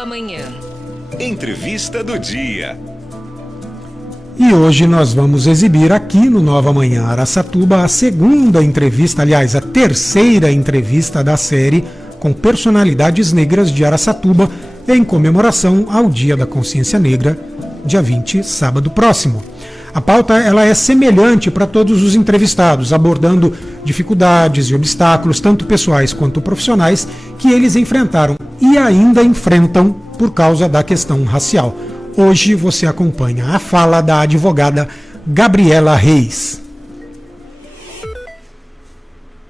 Nova Manhã. Entrevista do dia. E hoje nós vamos exibir aqui no Nova Manhã Araçatuba a segunda entrevista, aliás, a terceira entrevista da série com personalidades negras de Araçatuba em comemoração ao Dia da Consciência Negra, dia 20, sábado próximo. A pauta ela é semelhante para todos os entrevistados, abordando dificuldades e obstáculos, tanto pessoais quanto profissionais, que eles enfrentaram e ainda enfrentam por causa da questão racial. Hoje você acompanha a fala da advogada Gabriela Reis.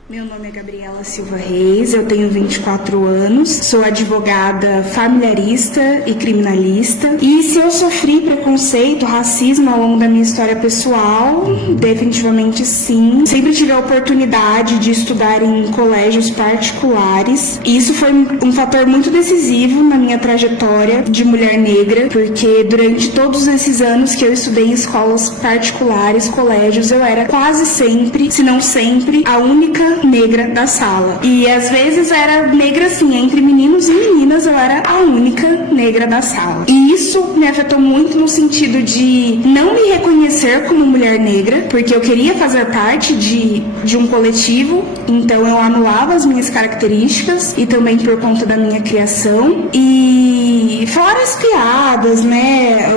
Meu nome é Gabriela Silva Reis, eu tenho 24 anos, sou advogada familiarista e criminalista. E se eu sofri preconceito, racismo ao longo da minha história pessoal, definitivamente sim. Sempre tive a oportunidade de estudar em colégios particulares. E isso foi um fator muito decisivo na minha trajetória de mulher negra, porque durante todos esses anos que eu estudei em escolas particulares, colégios, eu era quase sempre, se não sempre, a única negra da sala. E às vezes era negra assim, entre meninos e meninas eu era a única negra da sala. E isso me afetou muito no sentido de não me reconhecer como mulher negra, porque eu queria fazer parte de um coletivo, então eu anulava as minhas características e também por conta da minha criação. E fora as piadas, né,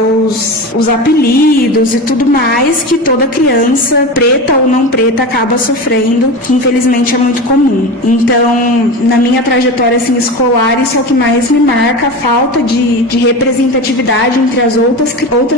os apelidos e tudo mais que toda criança, preta ou não preta, acaba sofrendo, que infelizmente é muito comum. Então, na minha trajetória assim, escolar, isso é o que mais me marca, a falta de representatividade entre as outras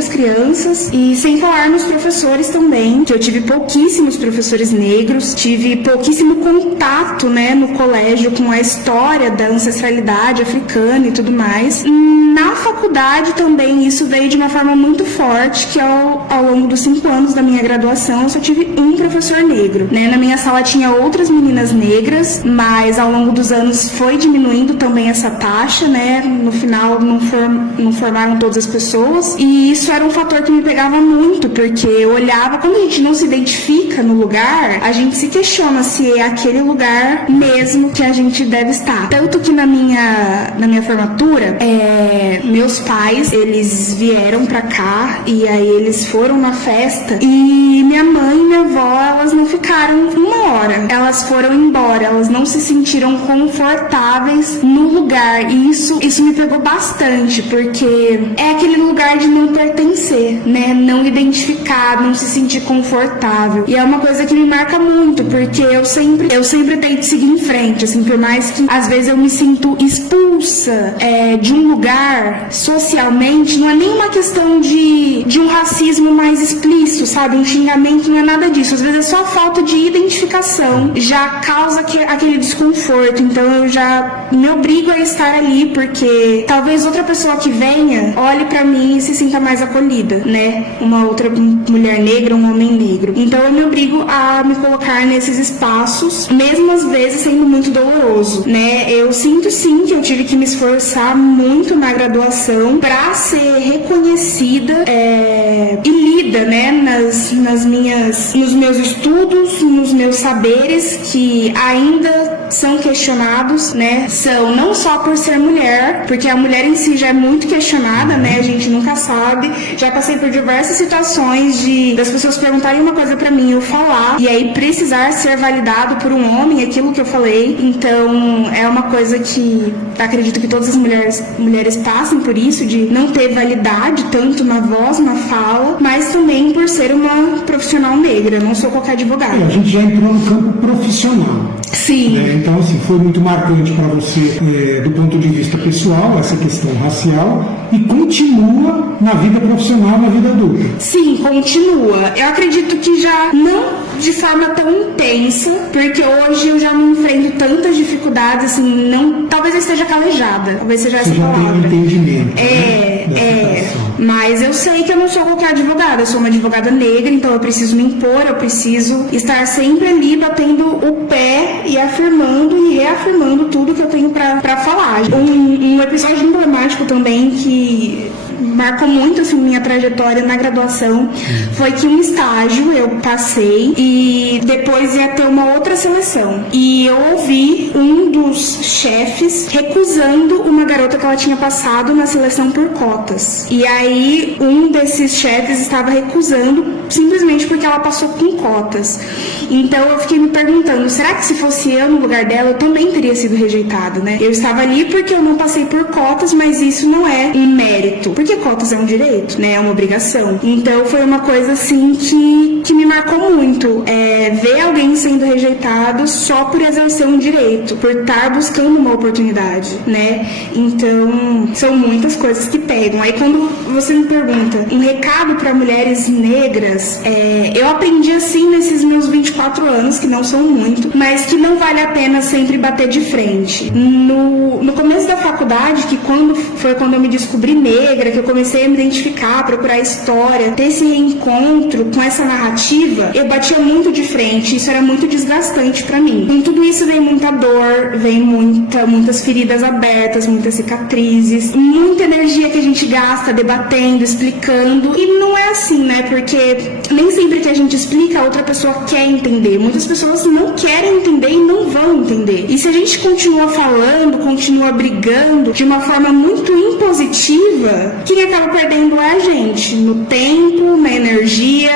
crianças, e sem falar nos professores também, que eu tive pouquíssimos professores negros, tive pouquíssimo contato, né, no colégio com a história da ancestralidade africana e tudo mais. Na faculdade também isso veio de uma forma muito forte, que ao longo dos 5 anos da minha graduação eu só tive um professor negro, né? Na minha sala tinha outras meninas negras, mas ao longo dos anos foi diminuindo também essa taxa, né? No final não formaram todas as pessoas, e isso era um fator que me pegava muito, porque eu olhava, quando a gente não se identifica no lugar, a gente se questiona se é aquele lugar mesmo que a gente deve estar. Tanto que na minha formatura, meus pais, eles vieram pra cá e aí eles foram na festa, e minha mãe e minha avó, elas não ficaram uma hora, elas foram embora, elas não se sentiram confortáveis no lugar, e isso me pegou bastante, porque é aquele lugar de não pertencer, né, não identificar, não se sentir confortável, e é uma coisa que me marca muito, porque eu sempre tento seguir em frente, assim, por mais que às vezes eu me sinto expulsa de um lugar socialmente, não é nem uma questão de um racismo mais explícito, sabe, um xingamento, não é nada disso, às vezes é só a falta de identificação, já causa aquele desconforto, então eu já me obrigo a estar ali, porque talvez outra pessoa que venha olhe pra mim e se sinta mais acolhida, né, uma outra mulher negra, um homem negro, então eu me obrigo a me colocar nesses espaços, mesmo às vezes sendo muito doloroso, né, eu sinto sim que eu tive que me esforçar muito na graduação para ser reconhecida e lida, né, nos meus estudos, nos meus saberes que ainda são questionados, né, são não só por ser mulher, porque a mulher em si já é muito questionada, né, a gente nunca sabe, já passei por diversas situações das pessoas perguntarem uma coisa pra mim, eu falar, e aí precisar ser validado por um homem, aquilo que eu falei, então é uma coisa que acredito que todas as mulheres passem por isso, de não ter validade tanto na voz, na fala, mas também por ser uma profissional negra, eu não sou qualquer advogada. A gente já entrou no campo profissional. Sim. Então, assim, foi muito marcante para você do ponto de vista pessoal, essa questão racial, e continua na vida profissional, na vida adulta. Sim, continua. Eu acredito que já não de forma tão intensa, porque hoje eu já não enfrento tantas dificuldades, assim, talvez eu esteja calejada, talvez seja essa palavra. Você já tem um entendimento. Mas eu sei que eu não sou qualquer advogada, eu sou uma advogada negra, então eu preciso me impor, eu preciso estar sempre ali batendo o pé e afirmando e reafirmando tudo que eu tenho pra falar. Um episódio emblemático também que marcou muito assim, minha trajetória na graduação foi que um estágio eu passei e depois ia ter uma outra seleção. E eu ouvi um dos chefes recusando uma garota que ela tinha passado na seleção por cotas. E aí um desses chefes estava recusando simplesmente porque ela passou com cotas. Então eu fiquei me perguntando, será que se fosse eu no lugar dela, eu também teria sido rejeitada, né? Eu estava ali porque eu não passei por cotas, mas isso não é um mérito, porque cotas é um direito, né? É uma obrigação. Então foi uma coisa assim que me marcou muito, ver alguém sendo rejeitado só por exercer um direito, por estar buscando uma oportunidade, né? Então são muitas coisas que pegam. Aí quando você me pergunta um recado para mulheres negras, eu aprendi assim nesses meus 24 anos, que não são muito, mas que não vale a pena sempre bater de frente. No começo da faculdade, que foi quando eu me descobri negra, que eu comecei a me identificar, procurar história, ter esse reencontro com essa narrativa, eu batia muito de frente, isso era muito desgastante pra mim. Com tudo isso vem muita dor, vem muitas feridas abertas, muitas cicatrizes, muita energia que a gente gasta debatendo, explicando, e não é assim, né? Porque nem sempre que a gente explica, a outra pessoa quer entender. Muitas pessoas não querem entender e não vão entender. E se a gente continua falando, continua brigando de uma forma muito impositiva, quem acaba perdendo é a gente, no tempo, na energia,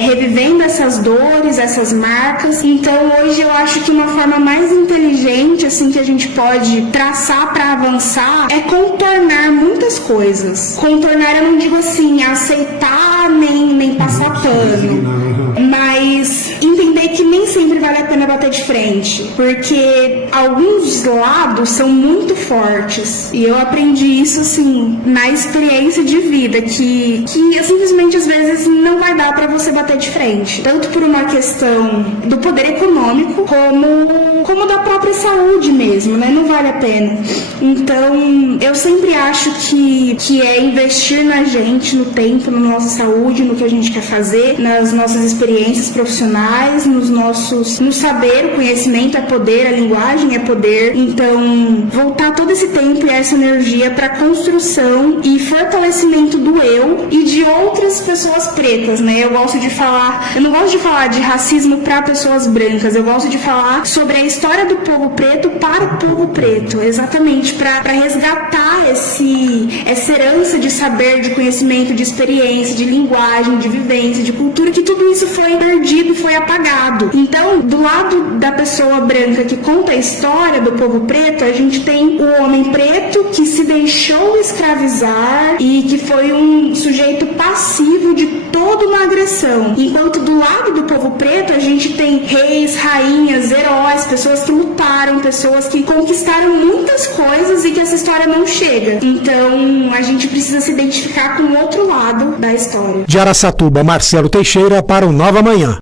revivendo essas dores, essas marcas. Então hoje eu acho que uma forma mais inteligente assim que a gente pode traçar para avançar é contornar muitas coisas. Contornar, eu não digo assim aceitar nem passar pano, mas entender que nem sempre vale a pena bater de frente, porque alguns lados são muito fortes, e eu aprendi isso assim na experiência de vida, que simplesmente às vezes não vai dar pra você bater de frente, tanto por uma questão do poder econômico como da própria saúde mesmo, né? Não vale a pena. Então eu sempre acho que é investir na gente, no tempo, na nossa saúde, no que a gente quer fazer, nas nossas experiências profissionais, no saber. O conhecimento é poder, a linguagem é poder. Então voltar todo esse tempo e essa energia para construção e fortalecimento do eu e de outras pessoas pretas, né? Eu não gosto de falar de racismo para pessoas brancas, eu gosto de falar sobre a história do povo preto para o povo preto, exatamente para resgatar essa herança de saber, de conhecimento, de experiência, de linguagem, de vivência, de cultura, que tudo isso foi perdido, foi apagado. Então, do lado da pessoa branca que conta a história do povo preto, a gente tem o homem preto que se deixou escravizar e que foi um sujeito passivo de toda uma agressão. Enquanto do lado do povo preto, a gente tem reis, rainhas, heróis, pessoas que lutaram, pessoas que conquistaram muitas coisas e que essa história não chega. Então, a gente precisa se identificar com o outro lado da história. De Araçatuba, Marcelo Teixeira para o Nova Manhã.